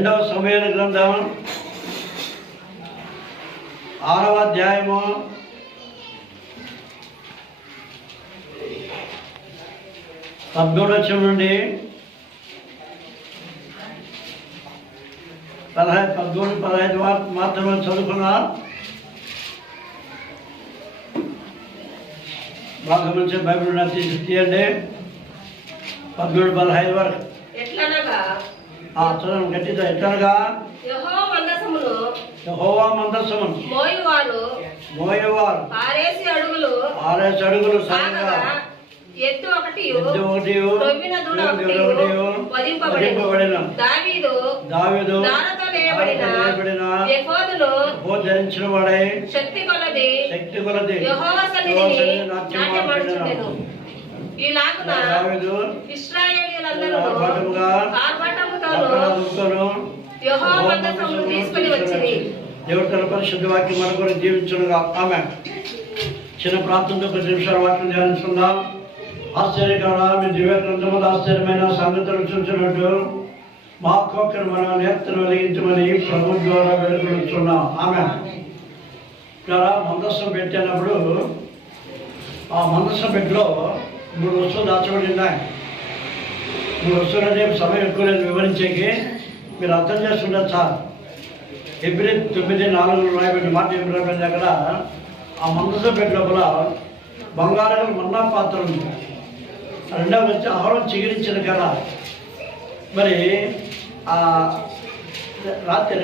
రెండవ సమూయేలు గ్రంథం 6వ అధ్యాయము 13వ వచనం నుండి 15 మాత్రమే చదువుకున్నా. బాగా మంచి బైబిల్ తీయండి. 13-15 వరకు చదవండి గట్టిగా. ఎట్లనగా యెహోవా మందసమును మోయువారు 6 అడుగులు సన్నగా ఎత్తు ఒకటి రొమ్మిన దూడ ఒకటి వధింపబడెను. దావీదు నారతో నేయబడిన ఎఫోదును ధరించిన వాడై శక్తి కొలది యెహోవా సన్నిధిని నాట్యమాడుచుండెను. ఈలాగున ఇశ్రాయేలీయులందరూ ఆర్భాటముతోను యెహోవా మందసమును తీసుకొని వచ్చిరి. దేవుడు తన పరిశుద్ధ వాక్యం మన కొరకు జీవించునుగా. ఆమేన్. చిన్న ప్రార్థనతో 10 నిమిషాల వాక్యం ధ్యానించుకుందాం. ఆశ్చర్యకరణ మీ దివ్య గ్రంథములు ఆశ్చర్యమైన సంగతులు చూసినట్టు మా ఒక్కొక్కరు మన నేత్రం వెలిగించమని ప్రభు ద్వారా వేడుకొనుచున్నాం. ఆమేన్. ఇక్కడ మందస్సం పెట్టినప్పుడు ఆ మందస్సం పెట్టిలో 3 వస్తువులు దాచబడి ఉన్నాయి. 3 వస్తువులు అంటే సమయం ఎక్కువ లేదు వివరించేకి, మీరు అర్థం చేస్తుంటారు సార్. Hebrew 9:4 రాయబడిన మాట ఏం రాబడింది అక్కడ, ఆ మందసం పెట్టి లోపల బంగారం మన్నా పాత్ర ఉంది. రెండవది వచ్చి ఆహారం చిగిరించిన కర్ర. మరి ఆ రాత్రి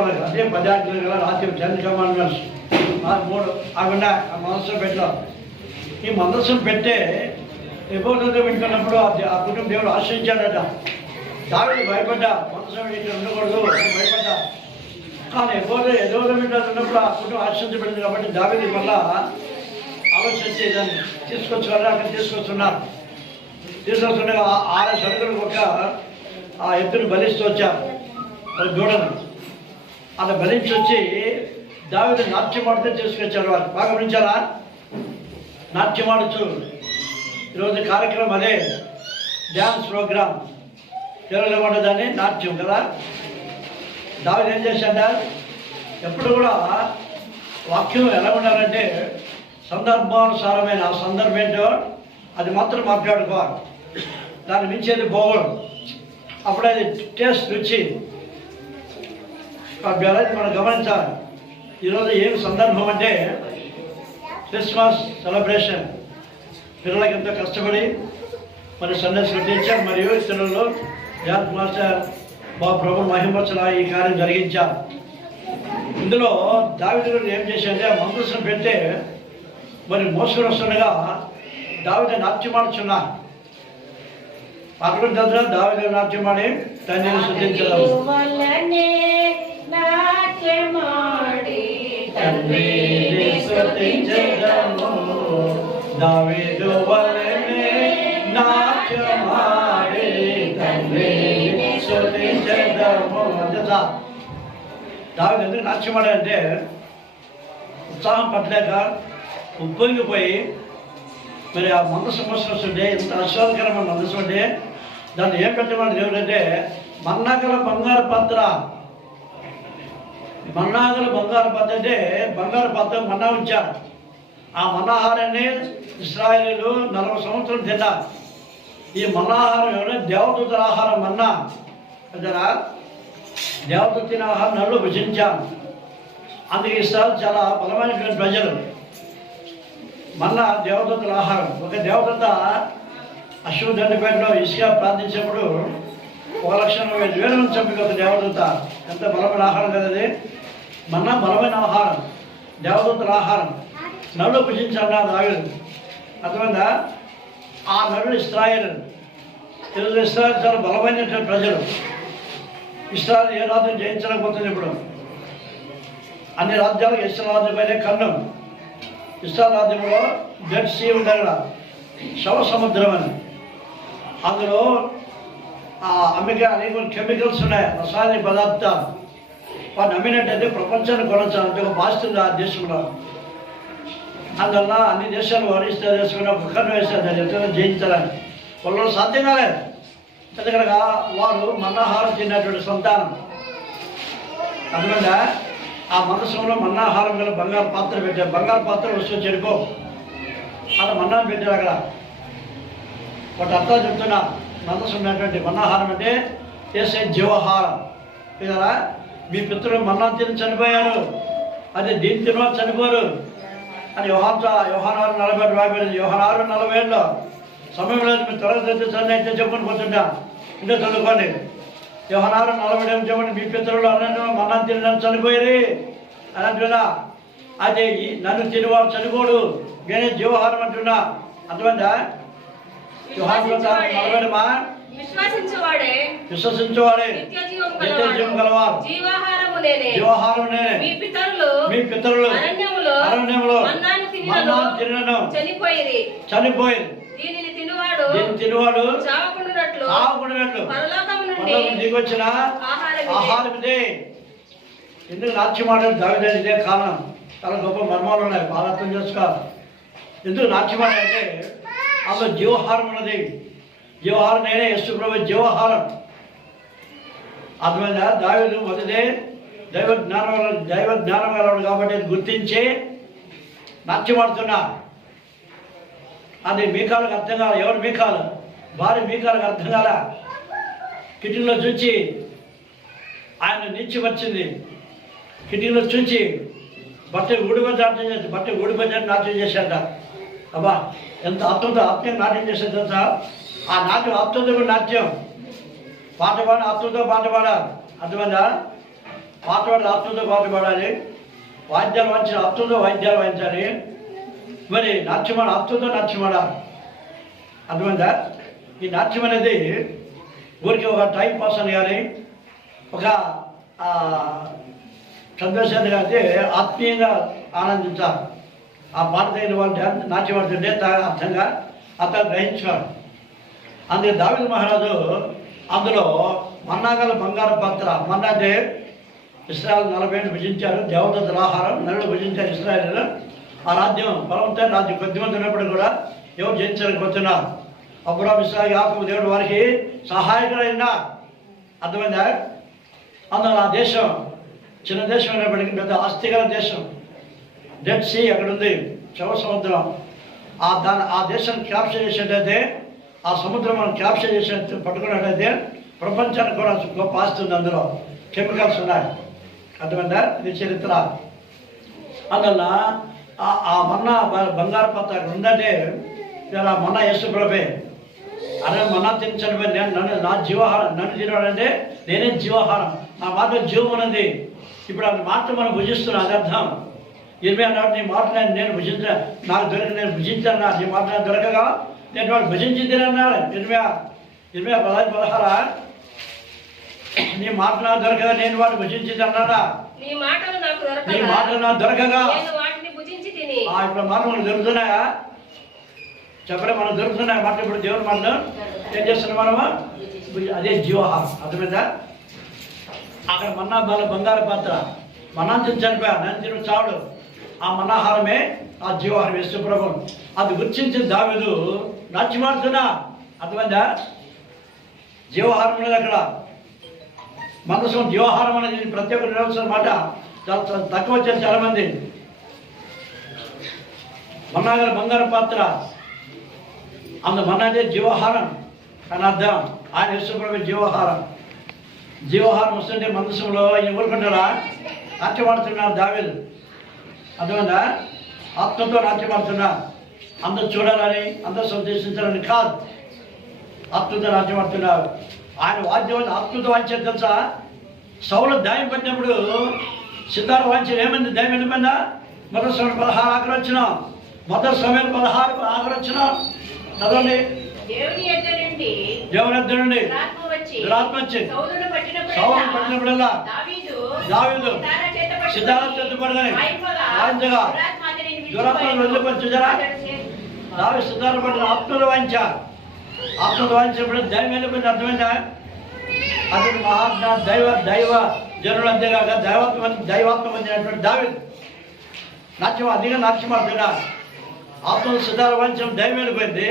మనకు అదే 10 ఆజ్ఞలు కదా, రాత్రి 10 కమాండ్మెంట్స్ 3 అవి ఉన్నాయి ఆ మందసం పెట్టిలో. ఈ మందసం పెట్టే ఎబోధతో వింటున్నప్పుడు ఆ కుటుంబం దేవుడు ఆశ్రయించాడట. దావీదు భయపడ్డా, మందసం ఇక్కడ ఉండకూడదు భయపడ్డా. కానీ ఎబోధ వింటున్నప్పుడు ఆ కుటుంబం ఆశ్రయించబడింది కాబట్టి దావీదు మళ్ళా ఆలోచించి దాన్ని తీసుకొచ్చున్నారు. అక్కడ తీసుకొస్తుండగా 6 అడుగులకు ఒక ఆ ఎత్తును బలిస్తూ వచ్చారు దూడను. అలా బలించి వచ్చి దావీదు నాట్యమాడితే తీసుకొచ్చారు. వారు బాగా గమనించారా? నాట్యమాడచ్చు. ఈరోజు కార్యక్రమం అదే, డ్యాన్స్ ప్రోగ్రామ్. తెలుగులో ఉండదాన్ని నాట్యం కదా. దావీదు ఏం చేశాడ, ఎప్పుడు కూడా వాక్యం ఎలా ఉండాలంటే సందర్భానుసారమైన ఆ సందర్భం ఏంటో అది మాత్రం మాట్లాడుకోవాలి. దాన్ని మించేది పోకూడదు. అప్పుడు అది టేస్ట్ రుచి మనం గమనించాలి. ఈరోజు ఏం సందర్భం అంటే క్రిస్మస్ సెలబ్రేషన్. పిల్లలకి ఎంతో కష్టపడి మరి సండే స్కూల్ టీచర్ మరియు ఇతరులు డ్యాన్స్ మాస్టర్ మా ప్రభు మహిమోత్సవ ఈ కార్యం జరిగించారు. ఇందులో దావీదు ఏం చేశారంటే మందసం పెడితే మరి మోసుకొని వస్తుండగా దావీదు నాట్యమాడుచున్నారు. అక్కడ దగ్గర దావీదు నాట్యమాడి తండ్రిని స్తుతించదాము. దావీదు వలెనే నాట్యమాడి తండ్రిని స్తుతించదాము. అంతేనా? దావీదు ఎందుకు నాట్యమాడంటే ఉత్సాహం పట్టలేక ఉప్పొంగిపోయి మరి ఆ మందసం వస్తుంటే ఇంత ఆశ్వాదకరమైన మందసం అంటే దాన్ని ఏం పెట్టమని దేవుడు అంటే మన్నాగల బంగారు పాత్ర. మన్నాగల బంగారు పాత్ర అంటే బంగారు పాత్ర మన్నా ఉంచారు. ఆ మన్నాహారాన్ని ఇశ్రాయేలీయులు 40 సంవత్సరాలు తిన్నారు. ఈ మన్నాహారం ఏమైనా దేవదూతల ఆహారం మన్నా అంటారా? దేవదూత తినే ఆహారం నన్ను భుజించాను. అందుకే ఇశ్రాయేలు చాలా బలమైనటువంటి ప్రజలు. మన్నా దేవదూతల ఆహారం. ఒక దేవదూత అశ్వదండపేటలో ఇసుక ప్రార్థించినప్పుడు 1,40,000 మంది చంపిక ఒక దేవదూత. ఎంత బలమైన ఆహారం కదా అది. మన్నా బలమైన ఆహారం, దేవదూతల ఆహారం. నరులు భుజించాడు దావీదు. అర్థమైందా? ఆ నరులు ఇశ్రాయేలు. ఈరోజు ఇశ్రాయేలు చాలా బలమైనటువంటి ప్రజలు. ఇశ్రాయేలు ఏ రాజ్యం జయించలేకపోతుంది. ఇప్పుడు అన్ని రాజ్యాలకు ఇశ్రాయేలు రాజ్యమైన కన్నం. ఇశ్రాయేలు రాజ్యంలో డెడ్ సీ ఉంది కదా, శవ సముద్రం అని. అందులో అనేక కెమికల్స్ ఉన్నాయి, రసాయనిక పదార్థాలు. వాటిని అమ్మినట్టయితే ప్రపంచాన్ని కొనసాలంటే ఒక బాస్తుంది ఆ దేశంలో. అందువల్ల అన్ని దేశాలు వరిస్తే దేశంలో కుక్కను వేస్తారు దాన్ని ఎట్లా జయించాలని. వాళ్ళు సాధ్యం కాలేదు. ఎందుకనగా వారు మన్నాహారం తిన్నటువంటి సంతానం. అందువల్ల ఆ మందసంలో మన్నాహారం గల బంగారు పాత్ర పెట్టారు. బంగారు పాత్ర వస్తూ చెడిపో అక్కడ మన్నాను పెట్టారు. అక్కడ వాటి అర్థాలు చెప్తున్నా. మందసం ఉన్నటువంటి మన్నాహారం అంటే చేసే జీవహారం కదా. మీ పితృలు మన్నా తిని చనిపోయారు, అదే దీని తిన చనిపోరు అని యోహాను 6:40 యోహాను 6:40 సమయం లేదు. మీరు త్వరగా చదివించండి అయితే చెప్పుకొని పోతుంటా. ఇంకా చదువుకోండి. యోహాను 6:40 చెప్పండి. మీ పితరులు అన్న మన్నా తినడం చనిపోయి అని అంటున్నా. అదే నన్ను తినేవాడు చనిపోడు, నేనే జీవహారం అంటున్నా. అర్థమైందా? యోహాను 6:40 విశ్వసించేవాడే నిత్య జీవం గలవారు, జీవహారము నేనే. మీ పితరులు అరణ్యములో మన్నాను తినను చనిపోయి దీనిని తినువాడు చావకుండునట్లు దిగొచ్చిన ఆహారం ఇదే. ఎందుకు నాట్యం ఆడారు దావీదు? ఇదే కారణం. చాలా గొప్ప మర్మాలు ఉన్నాయి, బాగా అర్థం చేసుకోవాలి. ఎందుకు నాట్యం ఆడారంటే అందులో జీవహారం ఉన్నది. జీవహారం నేనే, యేసు ప్రభు జీవహారం. అర్థమైందా? దావీదు మొదటే దైవ జ్ఞానం గలవాడు కాబట్టి గుర్తించి నాట్యం ఆడుతున్నా. అది మీకాలకు అర్థం కాదు. ఎవరు మీకాలు? భార్య మీకాలకు అర్థం కాల. కిటికీలో చూచి ఆయన నిలిచి వచ్చింది. కిటికీలో చూచి బట్ట ఊడిపోతే నాట్యం చేసి నాట్యం చేశాట. అబ్బా ఎంత ఆత్మీయంగా నాట్యం చేశాడు తెలుసా? ఆ నాట్యం ఆత్మతో నాట్యం. పాట పాడి ఆత్మతో పాట పాడాలి. అర్థమైందా? పాట పాడి ఆత్మతో పాట పాడాలి. వాద్యాలు వాయించాలి, ఆత్మతో వాయిద్యాలు వాయించాలి. మరి నాట్యమాడ ఆత్మతో నాట్యమాడాలి. అర్థమైందా? ఈ నాట్యం అనేది ఊరికి ఒక టైం పాస్ అని కానీ ఒక సంతోషాన్ని కానీ ఆత్మీయంగా ఆనందించాలి. ఆ పాట తగిన వాళ్ళు నాట్యం ఆడుతుంటే అర్థంగా అతను గ్రహించాడు. అందుకే దావీదు మహారాజు అందులో మన్నాగల బంగారు పాత్ర. మన్నా అంటే ఇశ్రాయేలు 40 ఏళ్ళు భుజించారు. దేవదత్తుల ఆహారం నెలలు భుజించారు ఇశ్రాయేలు. ఆ రాజ్యం బలవంతం రాజ్యం కొద్దిమంది ఉన్నప్పుడు కూడా ఎవరు జయించలేకపోతున్నారు. అబ్రాహాము ఇస్సాకు యాకోబు దేవుడు వారికి సహాయకుడైనా. అర్థమైందా? అందులో ఆ దేశం చిన్న దేశం అయినప్పటికీ పెద్ద ఆస్తి గల దేశం. డెడ్ సీ అక్కడ ఉంది, శవ సముద్రం. ఆ దేశాన్ని క్యాప్చర్ చేసేటైతే, ఆ సముద్రం మనం క్యాప్చర్ చేసే పట్టుకున్నట్టయితే ప్రపంచానికి కూడా గొప్ప ఆస్తి ఉంది. అందులో కెమికల్స్ ఉన్నాయి. అర్థమైందా? ఇది చరిత్ర. అందువల్ల ఆ మన్నా బంగారు పాత్ర అక్కడ ఉందంటే ఇలా మన్నా యేసు ప్రభే. అదే మన్నా తిని చనిపోయి నా జీవహారం, నన్ను తినవాడంటే నేనే జీవహారం. నా మాట జీవం ఉన్నది. ఇప్పుడు ఆ మాట మనం భుజిస్తున్నాం. అది అర్థం. ఇరవై అన్నాడు, నీ మాట నేను భుజించా, నాకు నేను భుజించాను. నీ మాట నాకు దొరకగా నేను వాడు భుజించి తినన్నాడు. 16 నీ మాట నాకు దొరకగా నేను వాడు భుజించి అన్నాడా? నీ మాటలు నాకు దొరకగా ఇప్పుడు మాట మనకు దొరుకుతున్నాయా? చెప్పలే, మనకు దొరుకుతున్నాయి మాట. ఇప్పుడు దేవుని మాట ఏం చేస్తున్నాం మనము? అదే జీవహారం. అర్థమైందా? అక్కడ మన్నా బంగారు పాత్ర. మన్నా తిని చనిపోయా, నన్ను తిని చావుడు. ఆ మన్నాహారమే ఆ జీవహారం, యేసు ప్రభు. అది గుర్తించిన దావీదు నాట్యమాడుతున్నా. అర్థమైందా? జీవహారం అనేది అక్కడ. మనసం జీవహారం అనేది ప్రత్యేక నిలవలసిన మాట. చాలా తక్కువ వచ్చారు చాలామంది. మన్నాగల బంగారు పాత్ర. మన్నా అంటే జీవహారం అని అర్థం. ఆయన యేసు ప్రభు జీవహారం. జీవహారం వస్తుంటే మనసులో ఎవరుకుంటారా? నాట్యమాడుతున్నారు దావీదు. అర్థమైందా? ఆత్మతో నాట్యమాడుతున్నారు. అందరూ చూడాలని, అందరూ సంతోషించాలని కాదు, ఆత్మతో నాట్యమాడుతున్నారు. ఆయన వాద్యం ఆత్మతో వాయించారు తెలుసా? సౌలు దయ్యం పట్టినప్పుడు సితార వాయించారు. ఏమైంది? దయ్యం వెళ్ళిపోయిందా? మొదటి సమయం 16 ఆఖరి వచ్చిన. మొదటి సమయం 16 ఆఖరి వచ్చిన. చదవండి. దేవుని ఎద్దు నుండి దురాత్మ వచ్చి సౌలును పట్టినప్పుడల్లా దావీదు సితార చెట్టుపడదని వాయించగా దురాత్మను వెళ్ళిపోయి చూసారా? దావీదు సితార పట్టిన ఆత్మలు వాయించారు. ఆత్మలు వాయించినప్పుడు దైవం వెళ్ళిపోయింది. అర్థమైందా? అది మహాత్మ దైవ జనులు. అంతేగాక దైవాత్మ పొందినటువంటి దావీదు అధిక నాట్యమాడుతున్నారు. ఆత్మలు సితార వాయించడం దైవం వెళ్ళిపోయింది.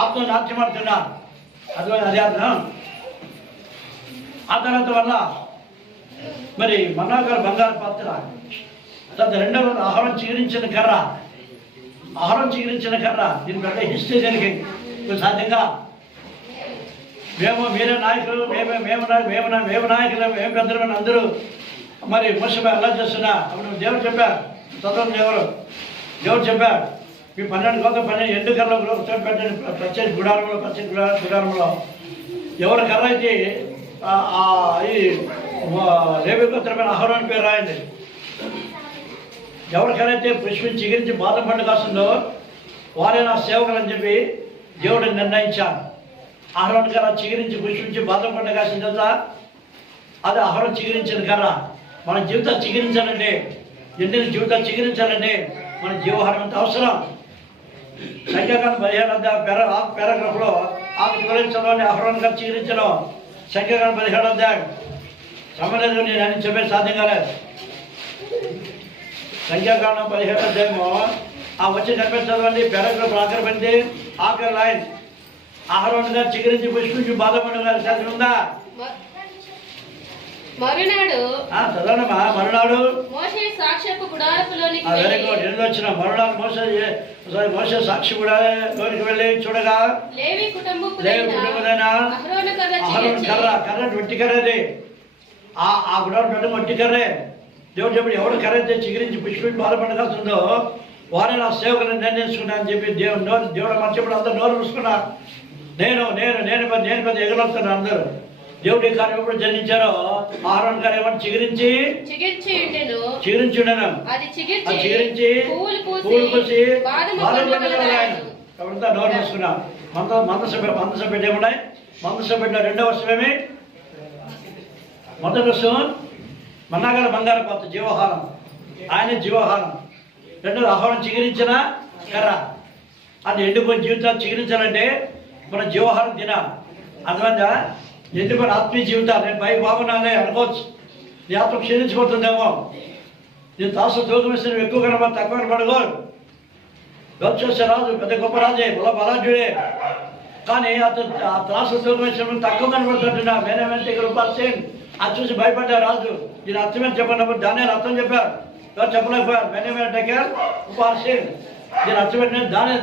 ఆత్మలు నాట్యమాడుతున్నారు. అదే అర్థం. ఆ తర్వాత వల్ల మరి మన్నాగారు బంగారు పాత్ర. తర్వాత రెండవది ఆహారం చిగురించిన కర్ర. ఆహారం చిగురించిన కర్ర. దీని పెద్ద హిస్టరీ దీనికి సాధ్యంగా మీరే నాయకులు, మేము నాయకులు, మేము పెద్దలు అందరూ మరి మోసమే అలా చేస్తున్నా. అప్పుడు దేవుడు చెప్పారు, చదవండి దేవుడు చెప్పారు, మీ 12 కోత 12 ఎండు కర్రలో చోటు పెట్టండి, ప్రత్యేక గుడారంలో ఎవరి కర్ర అయితే ఈ లేవి గోత్రమైన ఆహారాన్ని పేరు రాయండి. ఎవరికైతే పుష్పించి చిగురించి బాదం పండు కాస్తుందో వారే నా సేవకులు అని చెప్పి దేవుడు నిర్ణయించాడు. ఆహారం కర్ర చిగురించి పుష్పించి బాదం పండు కాసిన తర్వాత అది ఆహారం చిగురించిన కర్ర. మన జీవితాలు చిగురించాలంటే, ఎండిన జీవితాలు చిగురించాలంటే మన జీవహారం ఎంత అవసరం. సంఖ్యాకాండ 17 పారాగ్రాఫ్లో చదవండి. ఆహారం కర్ర చిగురించడం సంఖ్యాకాండ 17 సమలేదు. నేను అని చెప్పే సాధ్యం కాలేదు. సంఖ్యాకాండం 17 వచ్చి కనిపించదండి. పారాగ్రాఫ్ ఆఖరి లైన్ ఆహారంగా చిగురించి పుష్పించి బాధపడి సాధ్యం ఉందా? మరునాడు చదవనమ్మా. మరునాడు మోషే సాక్ష్యపు గుడారపులోనికి వెరీ గుడ్. ఎందుకు వచ్చిన మరునాడు మోషే సాక్షి గుడారంలోనికి వెళ్ళి చూడగా లేవి కుటుంబమైన కర్ర ఒట్టి కర్రది. ఆ గుడారం పెట్టడం ఒట్టి కర్రే. దేవుడు చెప్పి ఎవరు కర్ర అయితే చిగురించి పుష్పించి బాధపడగలుగుతుందో వారే నా సేవకులను నిర్ణయించుకున్నా అని చెప్పి దేవుడు మర్చిపోయి అందరూ నోరు మూసుకున్నా. నేను పెద్ద ఎగరొస్తున్నాను అందరూ. దేవుడి కార్యం ఎప్పుడు జరిగించారో ఆహారం కార్యం ఏమన్నా చిగురించి ఉండను. అది చిగురించి పూలు పూసి ఆయన కాబట్టి నోరు మూసుకున్నా. మందస బిడ్డ ఏమున్నాయి? మందస బిడ్డ రెండవ వర్షమేమి? మొదటి వర్షం మన్నాగారు బంగారు పాత్ర జీవహారం. ఆయన జీవహారం. రెండోది ఆహారం చిగురించిన కర్ర. అది ఎండిపోయిన జీవితాలు చిగురించాలంటే మన జీవహారం తినాలి. అర్థమైందా? ఎండిపోయిన ఆత్మీయ జీవితాలు నేను పై బాగున్నానే అనుకోవచ్చు. నీ ఆత్మ క్షీణించిపోతుందేమో. నేను తాసు తూకం వేస్తే నువ్వు ఎక్కువ కనబడి తక్కువ కనబడగోరు. వచ్చేస్తే రాజు పెద్ద గొప్ప రాజే, బలాఢ్యుడే. కానీ అతను ఆ త్రాసు తూకం వేసినప్పుడు తక్కువ కనబడుతుంటున్నా. మేనేమెంట్ రూపాయలు అది చూసి భయపడ్డా రాజు. దీని అర్థమేం చెప్పినప్పుడు దాని అర్థం చెప్పారు. ఎవరు చెప్పలేకపోయారు. మేనేమెంట్ ఉపాసి దీని అర్థం దాని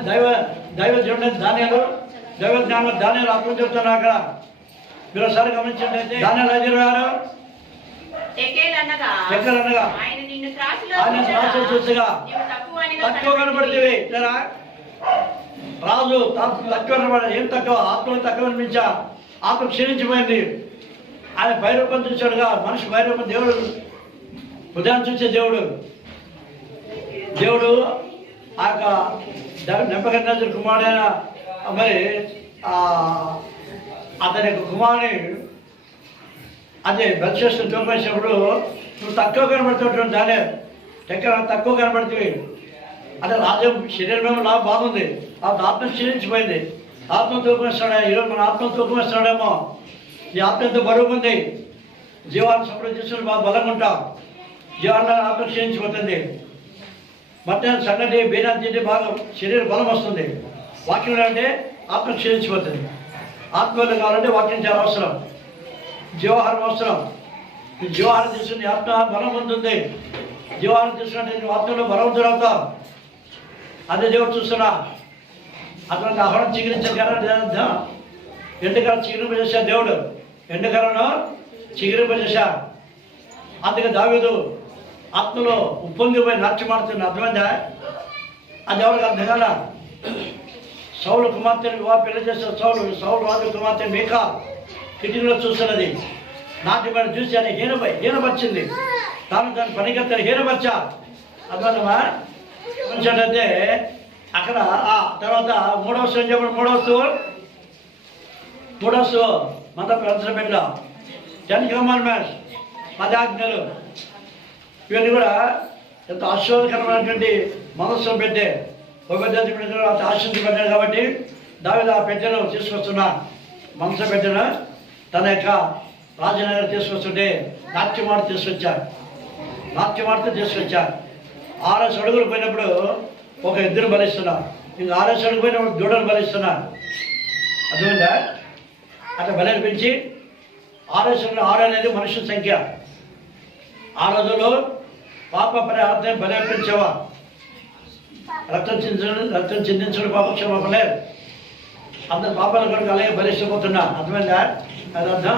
దైవ చూడండి. ధాన్యాలు దైవ జ్ఞానం ధాన్యాలు అర్థం చెప్తున్నా. అక్కడ మీరు ఒకసారి గమనించినట్లయితే ధాన్యాలు 5 అనగా ఆయన త్రాసు చూసిగా తక్కువ కనబడితే రాజు తక్కువ కనబడ. ఏం తక్కువ? ఆత్మలు తక్కువ అనిపించా. ఆత్మ క్షీణించిపోయింది. ఆయన భైరూపం చూశాడుగా. మనిషి భైరూపం. దేవుడు హృదయాన్ని చూసే దేవుడు ఆ యొక్క నెంపకన్నాజరు కుమారుడైన మరి అతని యొక్క కుమారుని అదే బెత్షెబా చూపించినప్పుడు నువ్వు తక్కువ కనబడుతుంటావు. దానే తక్కువ కనబడుతుంది. అంటే రాజ్యం శరీరమేమో నాకు బాగుంది. ఆత్మ క్షీణించిపోయింది. ఆత్మ తూకం ఇస్తున్నాడు. ఈరోజు మన ఆత్మ తూకం ఇస్తున్నాడేమో. ఈ ఆత్మ ఎంత బరువు ఉంది. జీవాన్ని సంప్రదించి చేసుకుని బాగా బలంగా ఉంటాం. జీవాన్ని ఆత్మ క్షీణించిపోతుంది. మధ్యాహ్నం సంగతి బీనాన్ని తింటే బాగా శరీర బలం వస్తుంది. వాక్యం అంటే ఆత్మ క్షీణించిపోతుంది. ఆత్మలు కావాలంటే వాక్యం చాలా అవసరం. జీవాహారం అవసరం. ఈ జీవాహారం తీసుకుని ఆత్మ బలం ఉంటుంది. జీవాహారం తీసుకుంటే నువ్వు ఆత్మలో బలవంతుడు అవుతావు. అదే దేవుడు చూస్తున్నా. అటువంటి ఆహారం చిగురించిన కర్ర ఎండుకర్ర చిగురింపజేశాడు దేవుడు. ఎండుకర్రను చిగురింపజేశా. అందుకే దావీదు ఆత్మలో ఉప్పొంగిపోయి నాట్యమాడుతున్న. అర్థమైందా? అది ఎవరికి అర్థం కాల. సౌలు కుమార్తెను పెళ్లి చేసిన సౌలు రాజు కుమార్తె మీకా కిటికీలో చూస్తున్నది. నాట్యమాడి చూసి అని హీనపరిచింది. దాని పనికత్తని హీనపరిచా. అర్థమా? చూసినట్టయితే అక్కడ తర్వాత మూడవ చెప్పండి. మూడవ మత ప్రదర్శనలో 10 కమాండ్మెంట్స్ 10 ఆజ్ఞలు. ఇవన్నీ కూడా ఎంత ఆశీర్వాదకరమైనటువంటి మనస్సులో పెట్టే అంత ఆశీర్వదించబడ్డాడు. కాబట్టి దావీదు ఆ పెట్టెను తీసుకొస్తున్నా. మనసు పెట్టెను తన యొక్క రాజనగర్ తీసుకొస్తుంటే నాట్యమాడు తీసుకొచ్చారు. 6 అడుగులు పోయినప్పుడు ఒక ఎద్దును బలిస్తున్నారు. ఇంకా 6 అడుగు పోయినప్పుడు దూడను బలిస్తున్నారు. అర్థమైందా? అట్లా బలి అనిపించి 6 అనేది మనుషుల సంఖ్య. ఆ రోజుల్లో పాప పరిహార్థం బలర్పించేవా, రక్తం చిందించడం పాప క్షమాపణ. అందరు పాపాల కొరకు అలాగే బలిష్టపోతున్నా, అర్థమైందా? అది అర్థం.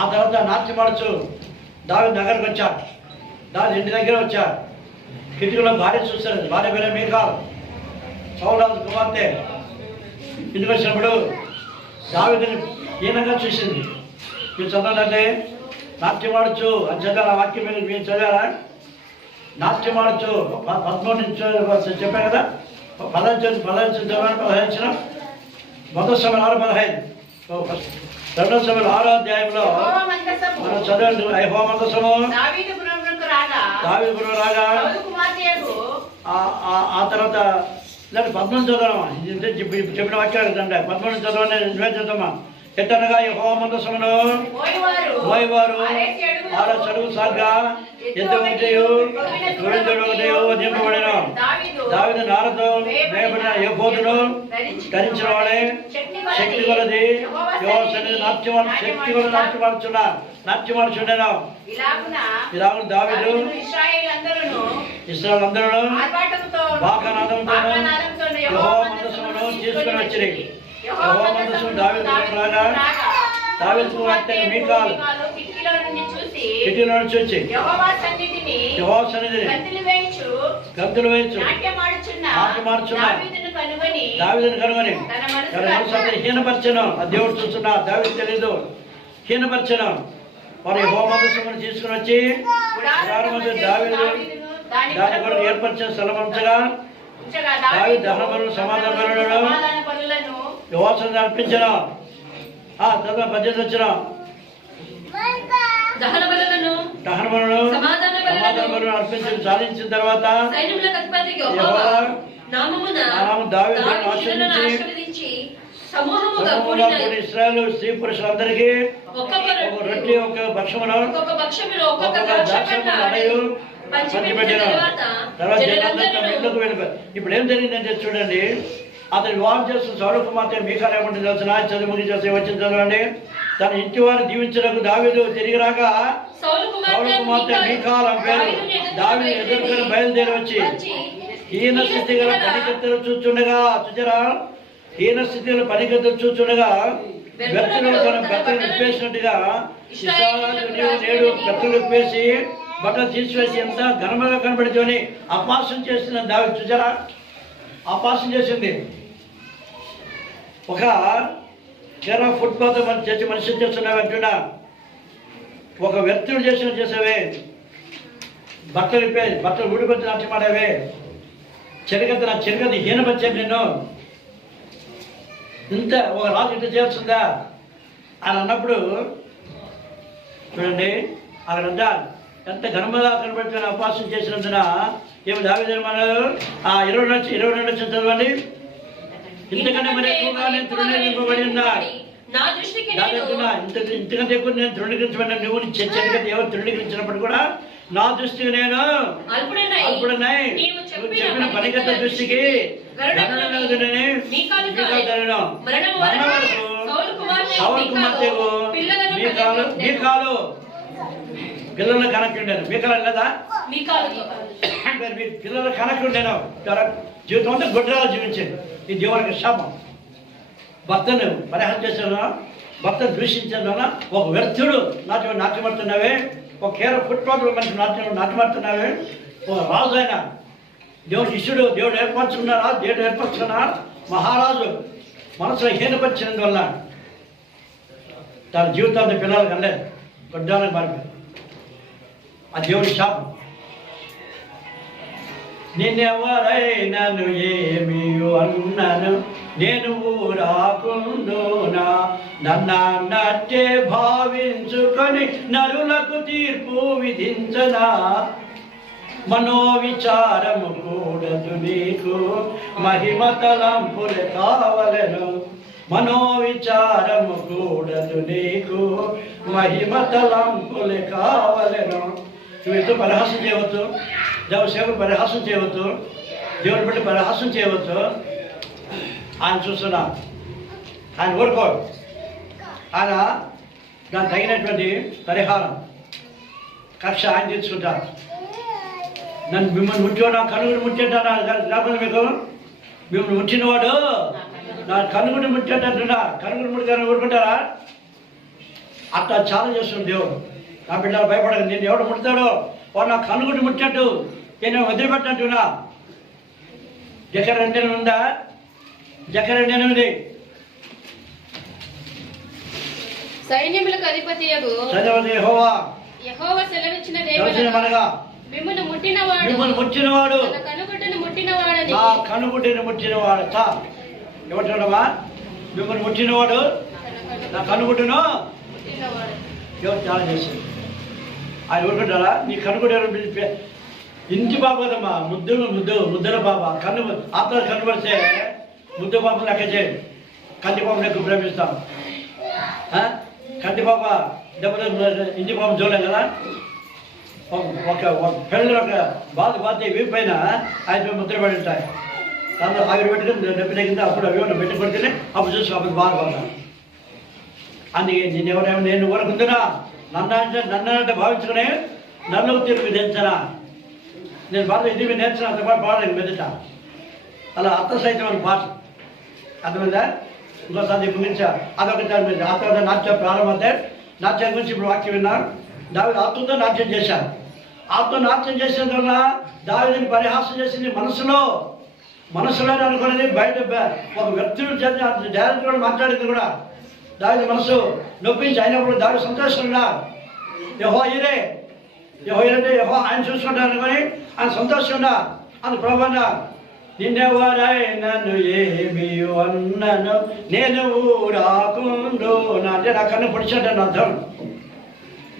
ఆ తర్వాత నాట్యం ఆడచ్చు. దావీదు నగరికి వచ్చాడు, దావీదు ఇంటి దగ్గర వచ్చాడు. కిటికీలో భార్య చూస్తారు, భార్య పేరే మీకాల్, సౌలు రాజు కుమార్తె. ఇంటికి వచ్చినప్పుడు దావీదుని హీనంగా చూసింది. మీరు చదవాలంటే నాట్యం ఆడచ్చు అని చదివారా? వాక్యం మీరు చదివారా? నాట్యం ఆడచ్చు 13 నుంచి చెప్పాను కదా, 15 చదవాలి. 15 మొదటి సమయం 6:15, 2వ సమయం 6వ అధ్యాయంలో మనం చదవండి. యెహోవా మందసము దావీదుపురం రాగా ఆ తర్వాత 19 చదవమా, చెప్పిన వాక్యాలు కదండి. 13 చదవండి, 20 చదవమా. ఎట్టనగా యెహోవా మందసమును మోయవారు 6 చడుగు సాగ్గా ఎద్దు ఒకటియు గొర్రెలు ఒకటియు వధింపబడెను. దావీదు నారతో వేయబడిన ఎఫోదును ధరించిన వాడే శక్తి కొలది యెహోవా సన్నిధిని నాట్యమాడుచుండెను. ఇలాగ దావీదు ఇశ్రాయేలందరూ బాకానాదంతోను యెహోవా మందసమును తీసుకుని వచ్చిరి. యెహోవా మందసం దావీదు రాగా దావీదు కుమార్తె మీకాల్ కిటికీలో నుంచి చూచి యెహోవా సన్నిధిని గంతులు వేయచ్చు నాట్యమాడుచున్న దావీదును కనుగొని తన మనసు హీనపరచను. ఆ దేవుడు చూస్తున్నా, దావీదు తెలీదు, హీనపరచను. వారు యెహోవా మందసమును తీసుకుని వచ్చి దావీదు దాని కొరకు ఏర్పరిచిన స్థలమంచగా దావీదు దహన బలులను సమాధాన బలులను యెహోవాను అర్పించను. తర్వాత 18 వచ్చిన దహన బలులను సమాధాన బలులను అర్పించి సాధించిన తర్వాత యెహోవా నామము దావీదును ఆశీర్వదించి సమూహముగా కూడిన ఇశ్రాయేలు స్త్రీ పురుషులందరికీ ఒక రొట్టె, ఒక భక్షమును, ఒక ద్రాక్షరసము అడయు పంచిపెట్టెను. తర్వాత జనులందరూ ఇళ్ళకు వెళ్ళిపోయారు. ఇప్పుడు ఏం జరిగిందంటే చూడండి, అతను వివాహం చేస్తున్న సౌలు కుమార్తె మీకాల్ ఏమంటుంది తెలిసిన చదువు ముగి చేసి వచ్చిన చదవండి. తన ఇంటి వారు దీవించడానికి దావీదు తిరిగి రాగా సౌలు కుమార్తె మీకాల్ అని పేరు దావీదు ఎదుర్కొని బయలుదేరి వచ్చి హీన స్థితి గల పనికత్తెలు చూచుండగా, చూచారా, హీన స్థితి గల పనికత్తెలు చూచుండగా వ్యక్తులు తన బట్టలు విప్పేసినట్టుగా ఇశ్రాయేలు నేడు బట్టలు విప్పేసి బట్టలు తీసివేసి ఎంత ఘనముగా కనబడుతుంది అపాసం చేస్తున్న దావీదు. చూచారా, అపాసం చేసింది. ఒక కేరళ ఫుట్బాల్ మనం చేసి మనిషి చేస్తున్నావు అంటున్నా, ఒక వ్యక్తులు చేసావే, బట్టలు విప్పే బట్టలు ఊడిపోతే నాట్యం ఆడావే, చెరగతి హీనపరిచాను నిన్ను. ఇంత ఒక రాజు ఇంత చేస్తుందా అని అన్నప్పుడు చూడండి, అక్కడంతా ఎంత ఘనముగా కనబడుతున్న అపాసం చేసినందున ఏమి దావీదు మన 22 నుంచి చదవండి. ఇంతకంటే మరి ఎక్కువగా నేను తృణీకరింపబడి ఉన్నా, ఇంతకంటే ఎక్కువ నేను తృణీకరించబడిన నువ్వు చెరగతి ఎవరు తృణీకరించినప్పుడు కూడా నా దృష్టికి నేను అల్పుడనై నువ్వు చెప్పిన పనికత్త దృష్టికి సౌలు కుమార్తెకు మీకాలు పిల్లలు కనెక్ట్ ఉండేను. మీకాలు లేదా మీ పిల్లలు కనెక్ట్ ఉండేను. జీవితం అంతా గొడ్రాలు జీవించేది. ఈ దేవునికి శాపం. భర్తను పరిహారం చేసిన భర్తను దూషించిన ఒక వ్యర్థుడు నాట్యమాడుతున్నావే, ఒక కేరళ ఫుట్బాల్ మనిషి నాట్యమాడుతున్నావే, ఒక రాజు అయినా దేవుడు శిష్యుడు, దేవుడు ఏర్పరచుకున్నా మహారాజు మనసులో హీనపరిచినందువల్ల తన జీవితాన్ని పిల్లలకు అనలేదు, గొడ్డాలకు మారిపోయింది. ఆ దేవుడి శాపం. నిన్నెవరైనను ఏమి అన్నను నేను ఊరాకుండునా, నన్నట్టే భావించుకొని నరులకు తీర్పు విధించనా. మనోవిచారము కూడదు నీకు మహిమ తలంపులు కావలెను. మనోవిచారము కూడదు నీకు మహిమ తలంపులు కావలెను. వీటితో పరిహాసం చేయవచ్చు, దేవుడు సేవకు పరిహాసం చేయవచ్చు, దేవుని బట్టి పరిహాసం చేయవచ్చు. ఆయన చూస్తున్నా, ఆయన ఊరుకోడు. ఆయన దానికి తగినటువంటి పరిహారం కక్ష ఆయన తీసుకుంటారు. నన్ను మిమ్మల్ని ముట్టాడు, నా కనుగుని ముట్టాడు లేకపోతే మీకు మిమ్మల్ని ముట్టినవాడు నా కనుగుని ముట్టాడంటున్నా. కనుగుని ముట్టారని ఊరుకుంటారా? అట్లా చాలా చేస్తుంది దేవుడు. నా బిడ్డలు భయపడక, నేను ఎవడు ముడతాడో వాడు నా కనుగుని ముట్టాడు, నేను వదిలిపెట్టినట్టున్నా. జకర 2 ఉందా? జకర 8 సైన్యములకు అధిపతియగు యెహోవా సెలవిచ్చినదేమనగా మిమ్మల్ని ముట్టినవాడు తన కనుగుడ్డును ముట్టినవాడని. నా కనుగుడ్డిని ముట్టినవాడు. ఏమంటాడమ్మా? మిమ్మల్ని ముట్టినవాడు నా కనుగుడ్డును ముట్టినవాడు. ఎవరు త్యాగం చేశారు? ఆయన ఊరుకుంటారా? నీ కనుగుడ్డ ఇంటి బాబు కదమ్మా, ముద్దుల బాబా. ఆత్మ కనుపడితే ముద్దు బాబు లెక్క చేయండి. కంటి బాబు లెక్క ప్రేమిస్తాం. కంటి బాబా ఇంటి బాబు చూడలేం కదా. ఒక పిల్లలు ఒక బాధ వీపు పైన 5 ముద్ర పడి ఉంటాయి. దాంట్లో ఆవిరి పెట్టుకుని నొప్పి తగ్గింది. అప్పుడు అవి పెట్టి కొడుకుని అప్పుడు చూసి అప్పుడు బాధపడతాను. అందుకే నేను ఊరకుందునా నన్నంటే భావించుకుని నన్ను తిరిగి నేర్చనా. నేను బాధ ఇది మీరు నేర్చిన అంత పాటు పాడలేదు మెదట. అలా అర్థ సైతం అని పాట అర్థమైందా? ఇంకోసారి ముగించా. అదొక దాని మీద ఆ తర్వాత నాట్యం ప్రారంభమైతే నాట్యం గురించి ఇప్పుడు వాక్యం విన్నారు. దావీదు ఆత్మతో నాట్యం చేశారు. ఆత్మ నాట్యం చేసేందువల్ల దావీదుని పరిహాసం చేసింది మనసులోనే అనుకునేది. బయట ఒక వ్యక్తులు డైరెక్ట్ కూడా మాట్లాడింది కూడా. దావీదు మనసు నొప్పించి అయినప్పుడు దావీదు సంతోషంగా యెహోవా అంటే యెహోవా ఆయన చూసుకుంటారు అనుకొని ఆయన సంతోషంగా అని ప్రభాన నిన్నెవరై నన్ను ఏమి అన్నను నేను రాకుండు అంటే నా కన్ను పొడిచాడని అర్థం.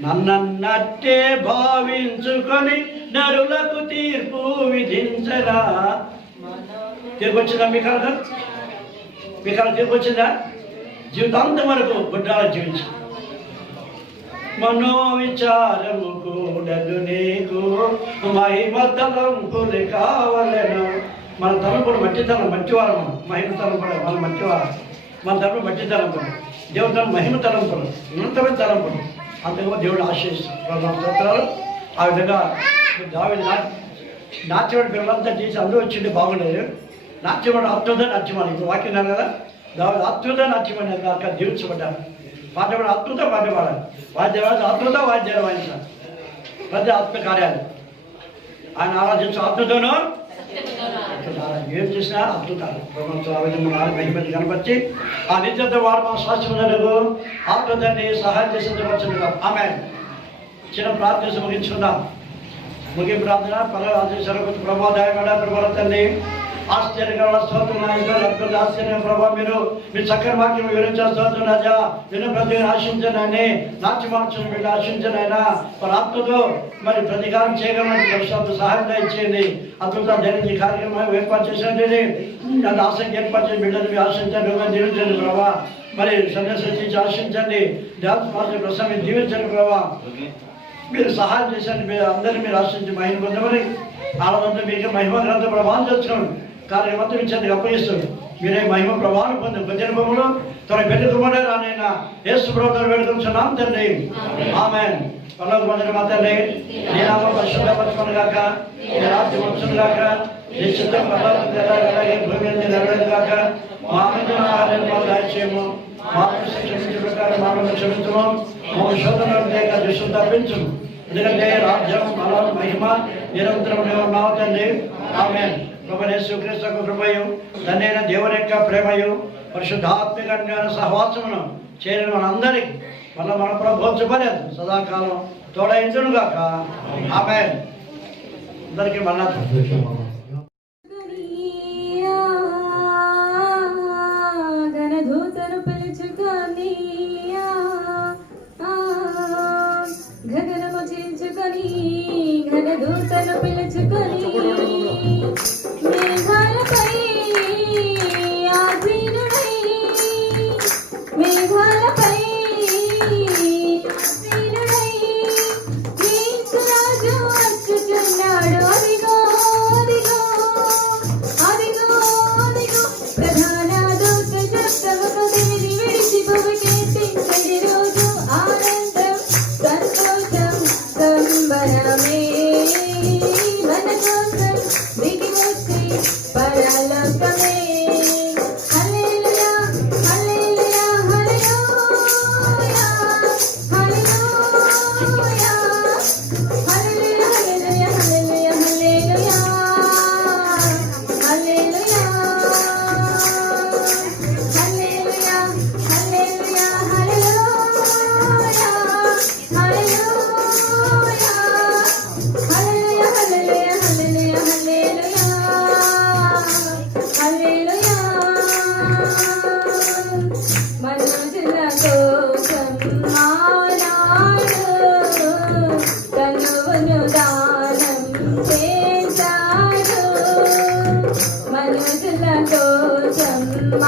నన్నట్టే భావించుకొని నరులకు తీర్పు విధించరా. తీర్పు వచ్చిందా? మీకు తీర్పు వచ్చిందా? జీవితాంతం వరకు గుడ్డాల జీవించు. మనోవిచారము కూడదు నీకు మహిమ తలంపులు కావలను. మన తలంపుడు మట్టితనం, మట్టివారం. మహిమ తలంపుడు మన మట్టివారం. మన తలంపు మట్టి తలంపుడు. దేవుడు మహిమ తలంపుడు, ఉన్నతమైన తలంపుడు. అందుకో దేవుడు ఆశ్రయిస్తాడు. స్తోత్రాలు. ఆ విధంగా దావీదు నాట్యవాడి పిల్లలంతా చేసి అందరూ వచ్చింది బాగుండేది. నాట్యవాడు ఆత్మగా నాట్యమాడు. ఇప్పుడు వాక్యం కదా, దావీదు ఆత్మగా నాట్యమని అక్కడ దీవించబడ్డారు. పాట కూడా ఆత్మతో పాట పాడాలి. వాద్యరాజు ఆత్మతో వాద్యాలు వాయించాలి. ప్రతి ఆత్మ కార్యాలు ఆయన ఆరాధించు ఆత్మతోనూ ఏం చేసినా అద్భుతాలు మహిమతి కనపరిచి ఆ నిత్యత వాడు మా శాస్త్రములకు ఆత్మదాన్ని సహాయం చేసేందుకు ఆమె చిన్న ప్రార్థన ముగించుకుందాం. ముగింపు ప్రార్థన పరమాదేశాలకు ప్రభాదాయమైన ప్రభావంతండి ఆశ్చర్యకరమైన స్తోత్రం. ఆశ్చర్యం ప్రభావ మీరు మీ చక్కని వాక్యం వివరించాల్సిన రాజా విన్న ప్రతి ఆశించనని నాట్య మార్చుని వీళ్ళు ఆశించనైనా మరి ఆత్మతో మరి ప్రతికారం చేయగలని పరిశుభ్ర సహాయం ఇచ్చేయండి. అద్భుతం జరిగింది కార్యక్రమం ఏర్పాటు చేసినట్టు నన్ను ఆసక్తి ఏర్పాటు చేసి బిడ్డలు మీరు ఆశించండి, దీవించండి ప్రభావ. మరి సన్యాసి ఆశించండి, డాన్స్ మాస్టర్ ప్రసంగం దీవించండి ప్రభావ. మీరు సహాయం చేశారు. మీరు అందరినీ మీరు ఆశించి మహిమ పొందమని ఆనందంతో మీకు మహిమ గ్రంథ ప్రభావం తెచ్చుకోండి. కార్యమంతా ఇచ్చేందుకు అప్పగిస్తుంది. మీరే మహిమ ప్రభావం పొంది భజన భూములు తన పెద్ద కుమారుడు రానైనా యేసు ప్రభువును వేడుకొంచున్నాం తండ్రి. ఆమేన్. పరలోక మందిర మా తండ్రి, నీ నామం పరిశుద్ధపరచుకొను గాక, నీ రాజ్యం వచ్చును గాక, నీ చిత్తం పరలోకములో అలాగే భూమి మీద నెరవేరును గాక. మా ఆహారాన్ని మాకు దయచేయము, మాకు క్షమించే ప్రకారం మాకు క్షమించుము, మా శోధనలో దుష్టులను తప్పించుము. ఎందుకంటే రాజ్యం బలం మహిమ నిరంతరం ఉన్నావు తండ్రి. ఆమేన్. ప్రభువైన యేసుక్రీస్తు కృపయు తండ్రైన దేవుని యొక్క ప్రేమయు పరిశుద్ధాత్మిక జ్ఞాన సహవాసమును చేరిన మనందరికీ మన ప్రభుత్వపర్య సదాకాలం తోడైంచును గాక. ఆమేన్. అందరికీ మళ్ళా గణదూతను పిలుచుకొని గగనము చించుకొని ఘనదూతను పిలుచుకొని మేఘాలపై ఆసీనుడై మేఘాలపై ఆసీనుడై క్రీస్తురాజు వచ్చుచున్నాడు. అదిగో అదిగో అదిగో అదిగో ప్రధాన దూత శబ్దముతో విడిచి భూమికి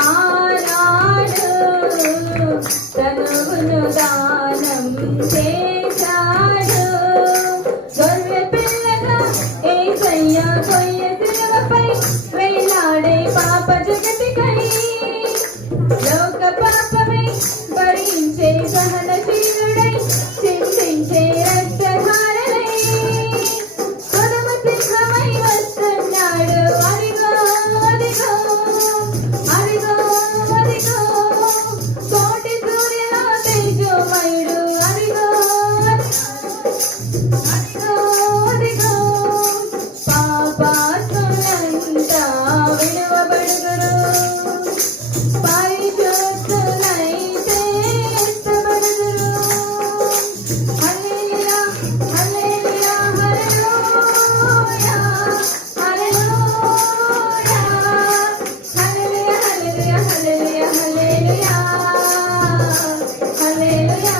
ఆనాడు తనువును దానం చేశాడు. గొర్రె పిల్లగా యేసయ్య కొయ్య సిలువపై వేలాడే పాప జగతికై లోక పాపమై భరించే సహనశీలుడై చింతించే రక్తధారలై కొదమ సింహమై వస్తున్నాడు. అదిగో అదిగో అదిగో అదిగో కోటి సూర్యుల తేజోమయుడు. అదిగో అదిగో అదిగో పాపాత్ములంతా విడువబడుదురు, పరిశుద్ధులైతే ఎత్తబడుదురు. హల్లెలూయా హల్లెలూయా హల్లెలూయా హల్లెలూయా హల్లెలూయా హల్లెలూయా హల్లెలూయా హల్లెలూయా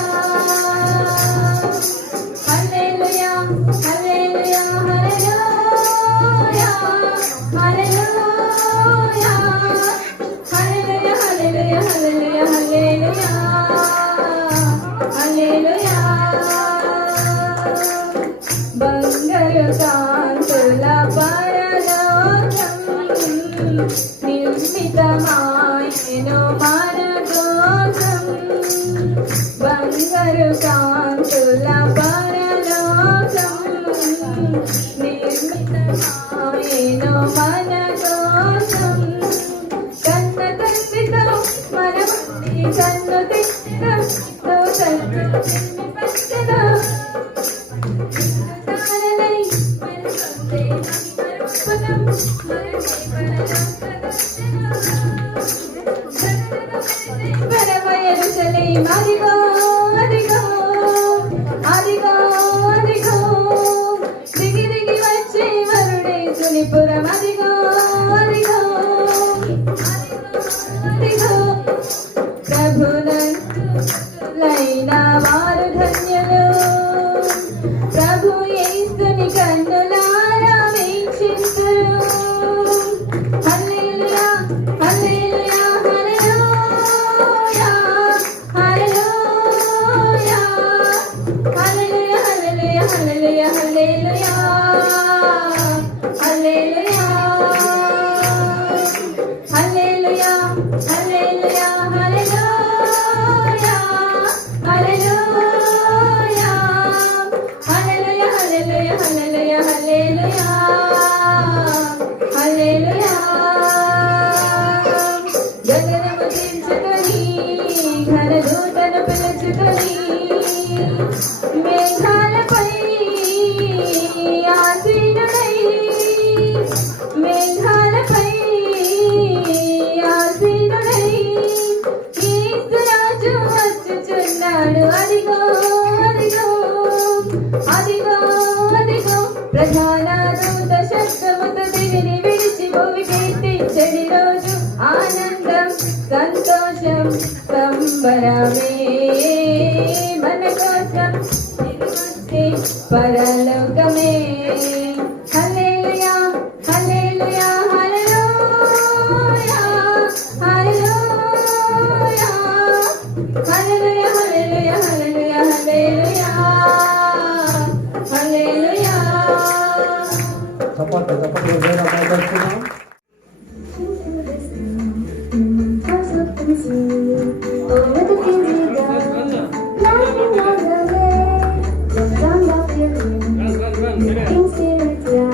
హల్లెలూయా హల్లెలూయా హల్లెలూయా హల్లెలూయా హల్లెలూయా హల్లెలూయా హల్లెలూయా హల్లెలూయా. బంగారు కాంతుల పరలోకం నిర్మితమాయెను మన కోసం. బంగారు కాంతుల పరలోకం నిర్మితమాయెను మన కోసం. కన్న తండ్రితో మనమని కన్ను తెచ్చితో కన్ను తిమ్మి పచ్చదో తారలై మనసొందే మరుపునం పరమ యెరూషలేం. అదిగో అదిగో అదిగో అదిగో దిగి దిగి వచ్చే వరుడేసుని పురం. అదిగో అదిగో అదిగో ప్రభునందులైన వారు ధన్యులు, ప్రభు యేసుని కన్నులారా వీక్షింతురు. హల్లెలూయా హల్లెలూయా హల్లెలూయా హల్లెలూయా హల్లెలూయా హల్లెలూయా హల్లెలూయా హల్లెలూయా హల్లెలూయా హల్లెలూయా హల్లెలూయా హల్లెలూయా హల్లెలూయా హల్లెలూయా హల్లెలూయా హల్లెలూయా హల్లెలూయా. గగనము దించుకొని ఘనదూతను పిలుచుకొని మేఘాలపై ఆసీనుడై మేఘాలపై ఆసీనుడై యేసురాజు వచ్చుచున్నాడు. అదిగో అదిగో అదిగో అదిగో ప్రధాన దూత శబ్దముతో దివిని విడిచి భూమికెత్తించడి రోజు. ఆనందం సంతోషం సంబరమే మన కోసం తిరిగొచ్చే పరలోకమే. హల్లెలూయా హల్లెలూయా హల్లెలూయా హల్లెలూయా హల్లెలూయా హల్లెలూయా హల్లెలూయా హల్లెలూయా హల్లెలూయా. చప్పట్లు చప్పట్లు దేవుని ఆరాధిస్తున్నాం. Over the fields we go, flying all the way. Down the field, in spirit fly.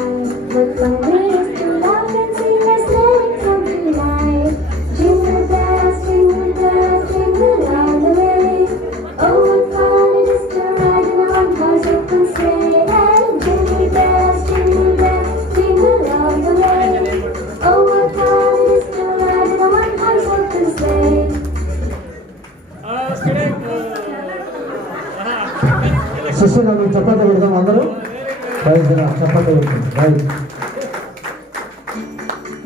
What fun it is to laugh and sing as lyrics come to life. Jingle bells, jingle all the way. Oh, what fun it is to ride in a one-horse open sleigh. And jingle bells, jingle all the way. Oh, what fun it is to ride in a one-horse open sleigh. శిష్యులను చప్పట్లు పెడతాం అందరూ. చప్పట్లు పెడతాం. Right.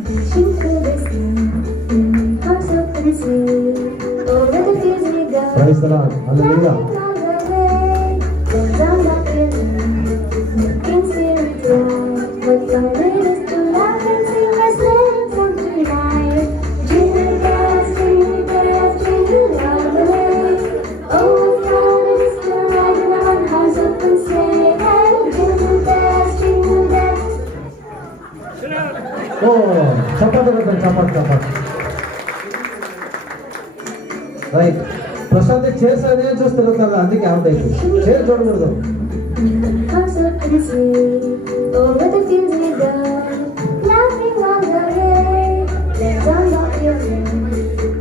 Dashing through the sky, in hearts open sleigh. Over the fields we go, praise the Lord. Hallelujah. flying all the way. Down the field, in spirit fly. What fun it is to laugh and sing as lyrics come to life. Jingle bells, చప్పట్లు కొట్టండి, చప్పట్లు. Right. Prashanth చేసేదే చూసి తిరుగుతారు, అందుకే out అయిపోయింది. చేసి చూడకూడదు. I'm so crazy over the fields we go, laughing on the way. Let's unlock your brain,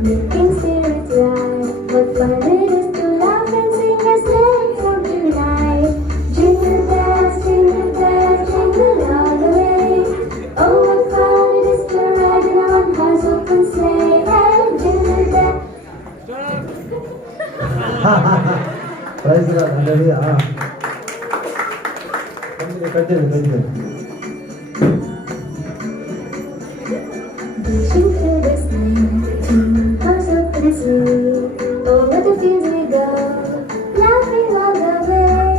making spirits rise. What fun it is to laugh and sing a sleigh song tonight. Jingle bells, jingle all the way. Oh, what fun it is to ride in a one-horse open sleigh. Hey, jingle bells. Prize ready. Continue. Dashing through the snow, I'm so crazy. Over the fields we go, laughing all the way.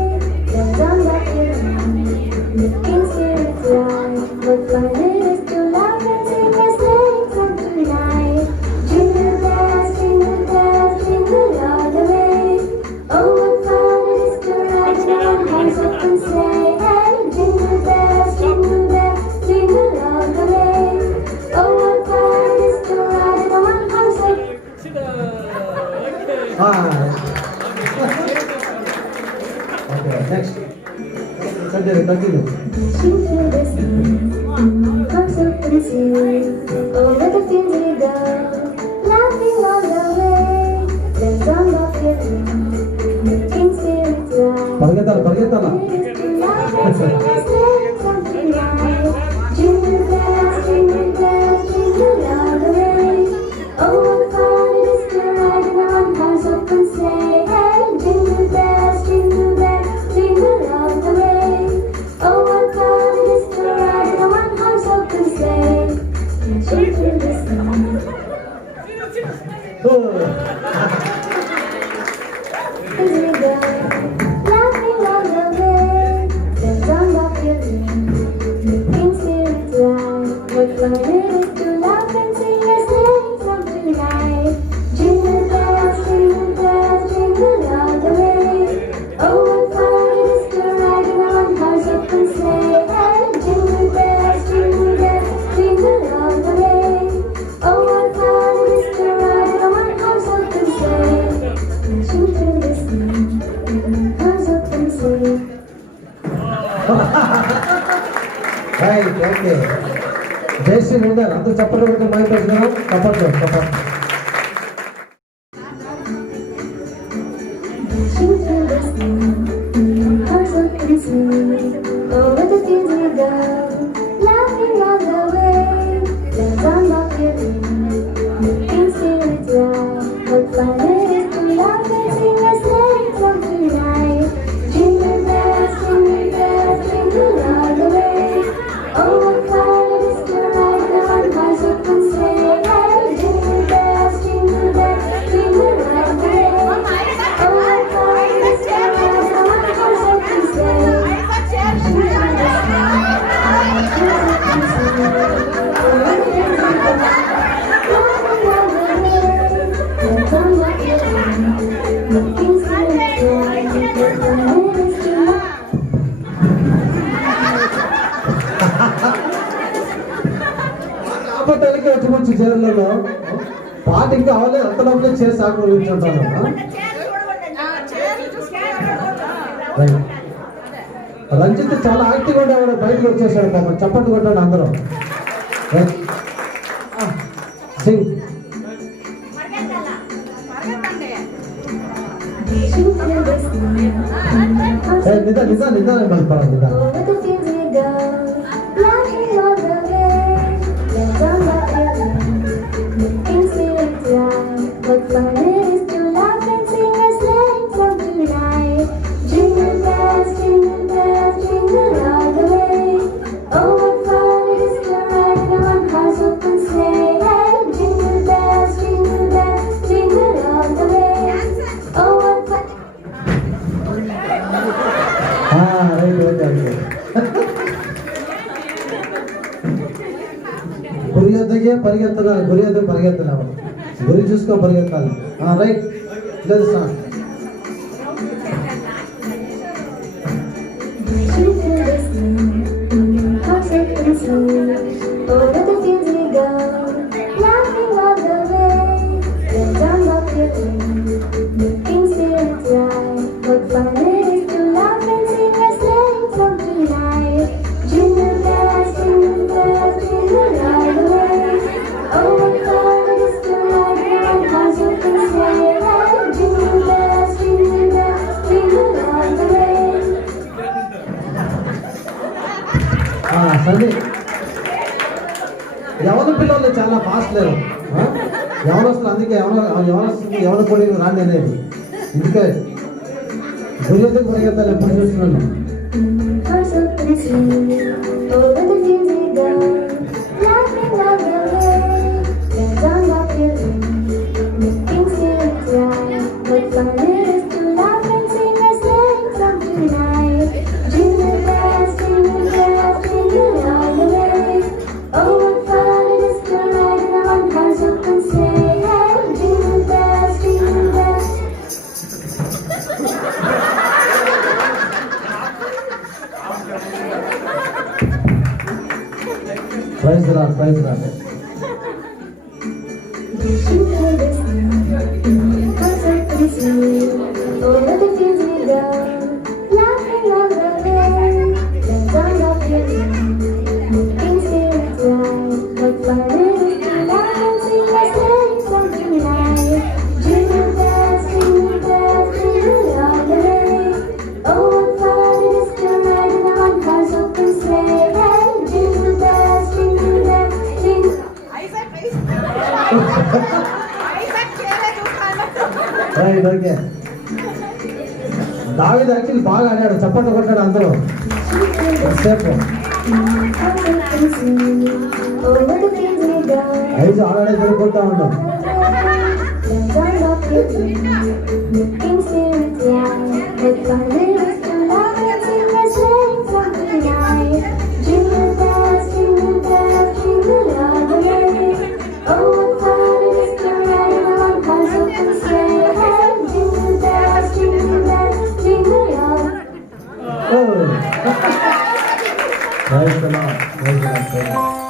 Let's unlock your mind, making spirits rise. What fun it is to laugh and sing a sleigh song tonight. Jingle bells, jingle all the way. Oh, what fun it is to ride in a one-horse open sleigh. Hey, jingle bells, jingle all the way. Oh, what fun it is to ride in a one-horse open. Okay, next. Continue. Dashing through the snow, I'm so crazy. Over the fields we go, laughing all the way. Let's unlock your mind, making spirits rise. పరిగెత్తాలా. Jingle bells, jingle all the way. Oh, what fun it is to ride in a one-horse open sleigh. Hey, jingle bells, jingle all the way. Oh, what fun it is to ride in a one-horse open sleigh. Dashing through the snow. As we go, laughing all the way. Let's unlock your brain, making spirits rise. What fun it is to laugh and sing a sleigh song tonight. Jingle bells, jingle all the way. Oh, what fun it is to ride in a one-horse open sleigh. Hey, jingle bells, jingle all the way. Oh, what fun it is to ride in a one-horse open sleigh. Dashing through the snow, one-horse open sleigh. Right, okay. Jayashree ఉన్నారు, అందరూ చప్పట్లు కొట్టి mic వచ్చినారు. చప్పట్లు. Dashing through the snow, one-horse open sleigh. Over the fields we go, laughing all the way. Let's unlock your brain, making spirits rise. What fun it is to laugh and sing a sleigh song tonight. Jingle bells, jingle all the way. Oh, what fun it is to ride in a one-horse open sleigh. Hey, jingle bells, jingle all the way. Oh, what fun it is to ride in a one-horse open sleigh. అప్పటికి వచ్చి మంచి చీరలలో పాట ఇంకా అవ్వలేదు, అంతలోపలే చేసి సాగు కూర్చుంటాను. రంజిత్ చాలా యాక్టివ్ ఉండేవాడు, బయటకు వచ్చేసాడు పాపం. చప్పట్లు కొట్టాడు అందరూ. సింగ్. నిజాన్ని పడపడాలి. Over the fields we go, laughing all the way. Let's unlock your mind, making spirits rise. What fun it is to laugh and sing a sleigh song tonight. Jingle bells, jingle all the way. Oh, what fun it is to ride in a one-horse open sleigh. Hey, jingle bells, jingle all the way. Oh, what fun. గురి వద్దకే పరిగెత్తాలి, గురి వద్ద పరిగెత్తలేము, గురి చూసుకో పరిగెత్తాలి. Right, లేదు sir. Dashing through the snow, hearts open sleigh. Over the fields we go, రండి. యవన పిల్లలు చాలా ఫాస్ట్ లేరు, యవనస్తులు. అందుకే యవన పొడి రాండి అనేది. ఇందుకే గురి పరిగెత్తాలి ఎప్పుడు చూస్తున్నాను. Hearts up and swing over the fields we go, laughing all the way. Dance on the feeling, making spirits rise. What fun it is to laugh and sing a sleighing song tonight. Jingle bells, jingle all the way. Oh, what fun it is to ride in a one-horse open sleigh. Hey, jingle bells, jingle bells. Prize రాదు, prize రాదు. Over the fields we go, laughing all the way. Dance on the field, making spirits rise. What fun it is to laugh and sing a sleighing song tonight. Jingle bells, jingle all the way. Oh, what fun it is to ride in a one-horse open sleigh. Hey, jingle bells, jingle. Right, okay. దావీదు actually బాగా ఆడాడు, చప్పట్లు కొట్టాడు అందరూ సేపు. Over the fields we go. ఐదు ఆడాడే జరుగుకుంటా ఉంటాం. Dance on the field, making spirits rise. What fun it is to laugh and sing a sleighing song tonight. Jingle bells, jingle all the way. Oh, what fun it is to ride in a one-horse open sleigh. Hey, jingle bells, jingle all. Praise the Lord, praise the lord.